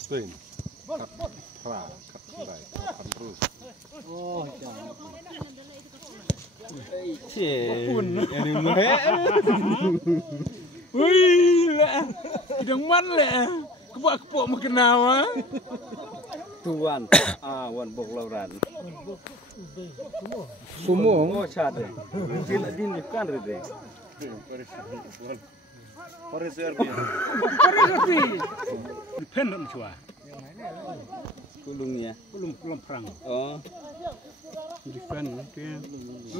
Spain. Kat terus. Oh, jangan. Ini meh. Wih, lah. Hidang man lah. Kepok makin nama. Tuan, wan bok lauran. Semua. Oh, cade. Sila din kan rede. Paris Serbia. Dependent cua. Kulungnya. Kulung perang. Oh. Defend dia.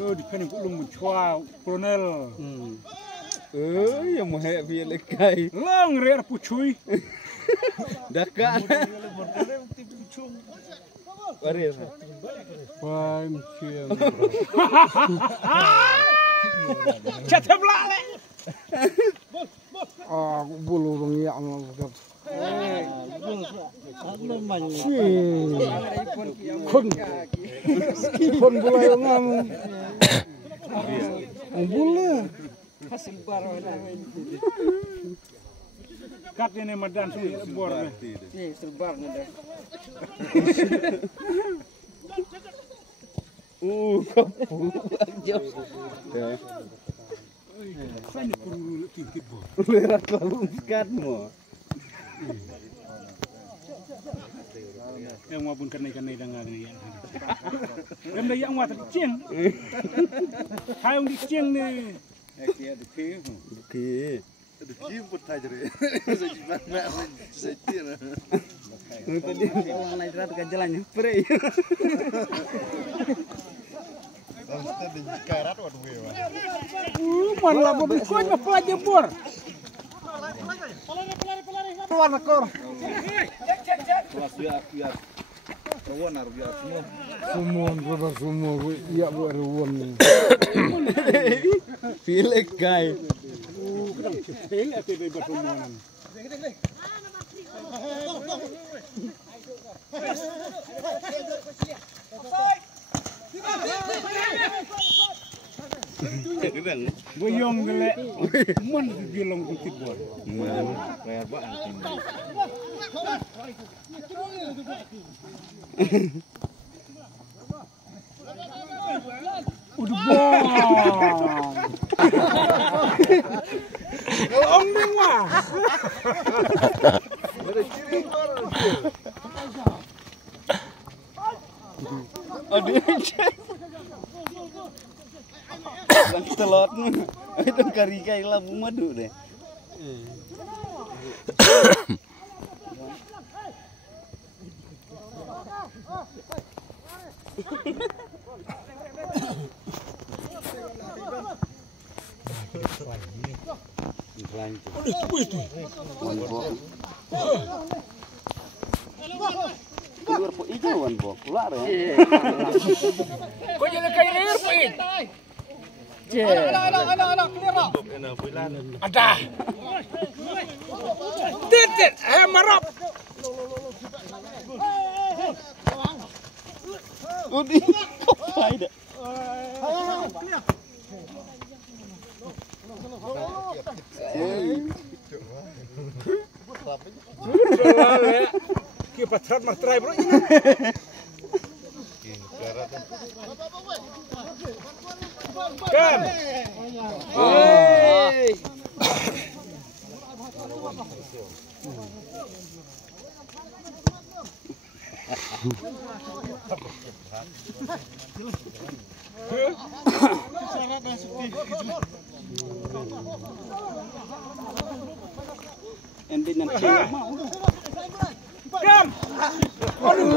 Oh, defend kulung cua kolonel. Yang mau happy lekai. Lang rare pucui. Dakan. Waris. Wah, mungkin. Cata belale. Ah, bulu bang ya Allah. Kon bulu yang ngam. Bulu. Hasil baru. Kat ini madan suri bor. Nih, serbar nih. Jauh. Kan perlu tinggi bor. Lerat lalu kat mo. Yang mau pun kenai dengan ni. Yang dah yang wat cing. Hayang di cing ni. Oke. Aduh, kimput aja deh. Saya tira. Tadi orang naik rat ke jalannya, pre. Kita di karat waduh ya. Mana lah kau nak pelajari bor. Warna kor. Kelas biar. Kawan harus biar semua. Semua, iya buat ruan ni. Pilek guy. Hei, apa yang bertemu? Boyong gelek, mon gelong kutit bor. Kayak apa? Udah bong. Om ding mah. Lang telot itu kari kai labu madu deh. Keluar po ijo wan po, keluar ya. Kau jangan kaya leher pun. Ada. Titit, marap. Udi, apa ini? Kau patrat martrai bro. Kan? Hey. Endi nanti mau. Kan? Aduh.